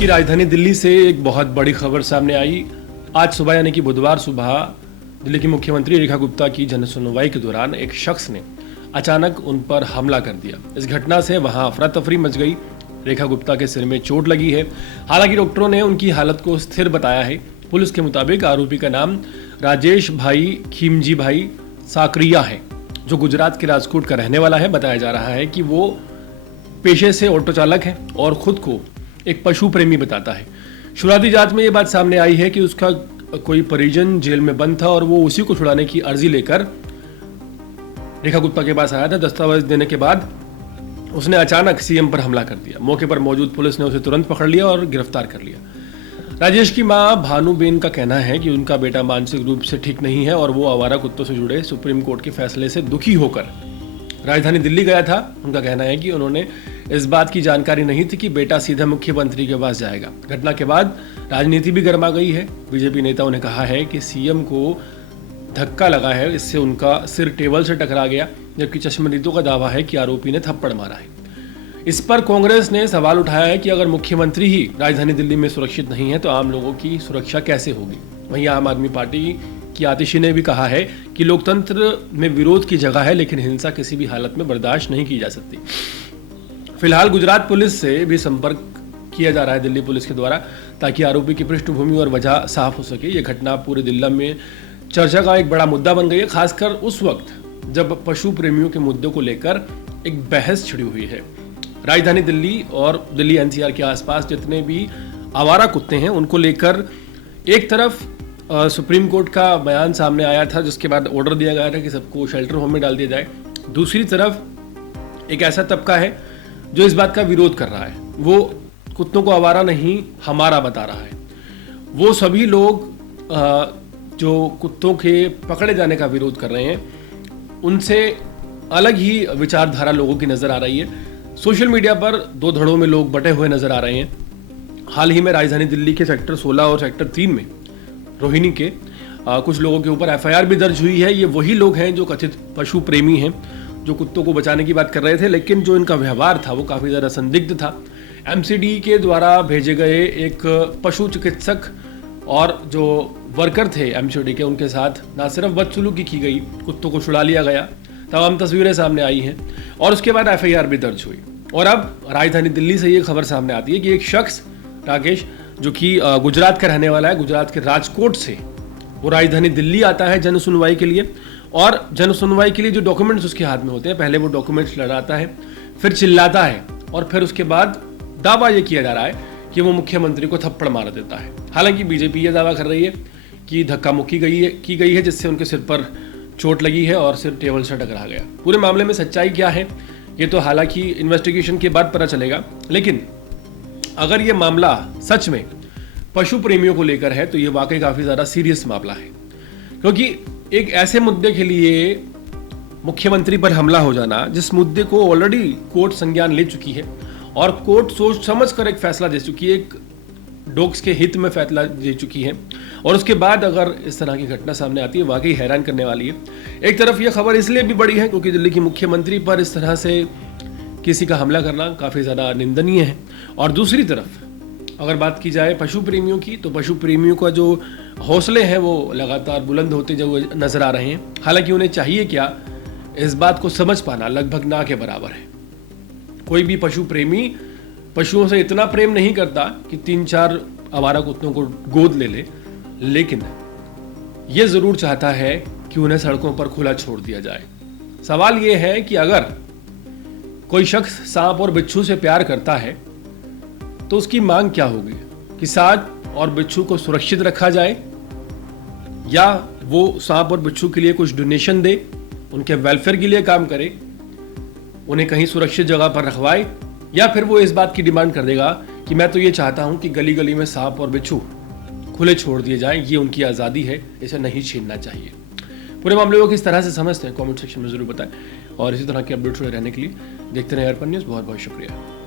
की राजधानी दिल्ली से एक बहुत बड़ी खबर सामने आई। आज सुबह यानी कि बुधवार सुबह दिल्ली की मुख्यमंत्री रेखा गुप्ता की जनसुनवाई के दौरान एक शख्स ने अचानक उन पर हमला कर दिया। इस घटना से वहां अफरा तफरी मच गई। रेखा गुप्ता के सिर में चोट लगी है। हालांकि डॉक्टरों ने उनकी हालत को स्थिर बताया है। पुलिस के मुताबिक आरोपी का नाम राजेश भाई खीमजी भाई साकरिया है, जो गुजरात के राजकोट का रहने वाला है। बताया जा रहा है कि वो पेशे से ऑटो चालक है और खुद को एक पशु प्रेमी बताता है। शुरुआती जांच में ये बात सामने आई है कि उसका कोई परिजन जेल में बंद था और वो उसी को छुड़ाने की अर्जी लेकर रेखा गुप्ता के पास आया था। दस्तावेज देने के बाद उसने अचानक सीएम पर हमला कर दिया। मौके पर मौजूद पुलिस ने उसे तुरंत पकड़ लिया और गिरफ्तार कर लिया। राजेश की मां भानुबेन का कहना है कि उनका बेटा मानसिक रूप से ठीक नहीं है और वो आवारा कुत्तों से जुड़े सुप्रीम कोर्ट के फैसले से दुखी होकर राजधानी दिल्ली गया था। उनका कहना है कि उन्होंने इस बात की जानकारी नहीं थी कि बेटा सीधा मुख्यमंत्री के पास जाएगा। घटना के बाद राजनीति भी गर्मा गई है। बीजेपी नेताओं ने कहा है कि सीएम को धक्का लगा है, इससे उनका सिर टेबल से टकरा गया, जबकि चश्मदीदों का दावा है कि आरोपी ने थप्पड़ मारा है। इस पर कांग्रेस ने सवाल उठाया है कि अगर मुख्यमंत्री ही राजधानी दिल्ली में सुरक्षित नहीं है तो आम लोगों की सुरक्षा कैसे होगी। वहीं आम आदमी पार्टी की आतिशी ने भी कहा है कि लोकतंत्र में विरोध की जगह है, लेकिन हिंसा किसी भी हालत में बर्दाश्त नहीं की जा सकती। फिलहाल गुजरात पुलिस से भी संपर्क किया जा रहा है दिल्ली पुलिस के द्वारा, ताकि आरोपी की पृष्ठभूमि और वजह साफ हो सके। ये घटना पूरे दिल्ली में चर्चा का एक बड़ा मुद्दा बन गई है, खासकर उस वक्त जब पशु प्रेमियों के मुद्दों को लेकर एक बहस छिड़ी हुई है। राजधानी दिल्ली और दिल्ली एनसीआर के आसपास जितने भी आवारा कुत्ते हैं उनको लेकर एक तरफ सुप्रीम कोर्ट का बयान सामने आया था, जिसके बाद ऑर्डर दिया गया था कि सबको शेल्टर होम में डाल दिया जाए। दूसरी तरफ एक ऐसा तबका है जो इस बात का विरोध कर रहा है। वो कुत्तों को आवारा नहीं हमारा बता रहा है। वो सभी लोग जो कुत्तों के पकड़े जाने का विरोध कर रहे हैं, उनसे अलग ही विचारधारा लोगों की नजर आ रही है। सोशल मीडिया पर दो धड़ों में लोग बटे हुए नजर आ रहे हैं। हाल ही में राजधानी दिल्ली के सेक्टर 16 और सेक्टर 3 में रोहिणी के कुछ लोगों के ऊपर एफआईआर भी दर्ज हुई है। ये वही लोग हैं जो कथित पशु प्रेमी हैं, जो कुत्तों को बचाने की बात कर रहे थे, लेकिन जो इनका व्यवहार था वो काफ़ी ज़्यादा संदिग्ध था। एमसीडी के द्वारा भेजे गए एक पशु चिकित्सक और जो वर्कर थे एमसीडी के, उनके साथ ना सिर्फ बदसलूकी की गई, कुत्तों को छुड़ा लिया गया। तमाम तस्वीरें सामने आई हैं और उसके बाद एफआईआर भी दर्ज हुई। और अब राजधानी दिल्ली से ये खबर सामने आती है कि एक शख्स राकेश, जो कि गुजरात का रहने वाला है, गुजरात के राजकोट से वो राजधानी दिल्ली आता है जन सुनवाई के लिए। और जन सुनवाई के लिए जो डॉक्यूमेंट्स उसके हाथ में होते हैं, पहले वो डॉक्यूमेंट्स लड़ाता है, फिर चिल्लाता है और फिर उसके बाद दावा ये किया जा रहा है कि वो मुख्यमंत्री को थप्पड़ मार देता है। हालांकि बीजेपी ये दावा कर रही है कि धक्का मुक्की की गई है, जिससे उनके सिर पर चोट लगी है और सिर टेबल से टकरा गया। पूरे मामले में सच्चाई क्या है ये तो हालांकि इन्वेस्टिगेशन के बाद पता चलेगा, लेकिन अगर ये मामला सच में पशु प्रेमियों को लेकर है तो ये वाकई काफ़ी ज़्यादा सीरियस मामला है, क्योंकि एक ऐसे मुद्दे के लिए मुख्यमंत्री पर हमला हो जाना, जिस मुद्दे को ऑलरेडी कोर्ट संज्ञान ले चुकी है और कोर्ट सोच समझ कर एक फैसला दे चुकी है, एक डॉग्स के हित में फैसला दे चुकी है, और उसके बाद अगर इस तरह की घटना सामने आती है, वाकई हैरान करने वाली है। एक तरफ ये खबर इसलिए भी बड़ी है क्योंकि दिल्ली की मुख्यमंत्री पर इस तरह से किसी का हमला करना काफ़ी ज़्यादा निंदनीय है, और दूसरी तरफ अगर बात की जाए पशु प्रेमियों की, तो पशु प्रेमियों का जो हौसले हैं वो लगातार बुलंद होते जो नजर आ रहे हैं। हालांकि उन्हें चाहिए क्या, इस बात को समझ पाना लगभग ना के बराबर है। कोई भी पशु प्रेमी पशुओं से इतना प्रेम नहीं करता कि 3-4 आवारा कुत्तों को गोद ले ले, लेकिन ये ज़रूर चाहता है कि उन्हें सड़कों पर खुला छोड़ दिया जाए। सवाल ये है कि अगर कोई शख्स सांप और बिच्छू से प्यार करता है तो उसकी मांग क्या होगी, कि सांप और बिच्छू को सुरक्षित रखा जाए, या वो सांप और बिच्छू के लिए कुछ डोनेशन दे, उनके वेलफेयर के लिए काम करे, उन्हें कहीं सुरक्षित जगह पर रखवाए, या फिर वो इस बात की डिमांड कर देगा कि मैं तो ये चाहता हूं कि गली गली में सांप और बिच्छू खुले छोड़ दिए जाएं, ये उनकी आज़ादी है, इसे नहीं छीनना चाहिए। पूरे मामले को किस तरह से समझते हैं कमेंट सेक्शन में ज़रूर बताएं, और इसी तरह के अपडेट्स रहने के लिए देखते रहें अर्पण न्यूज़। बहुत बहुत शुक्रिया।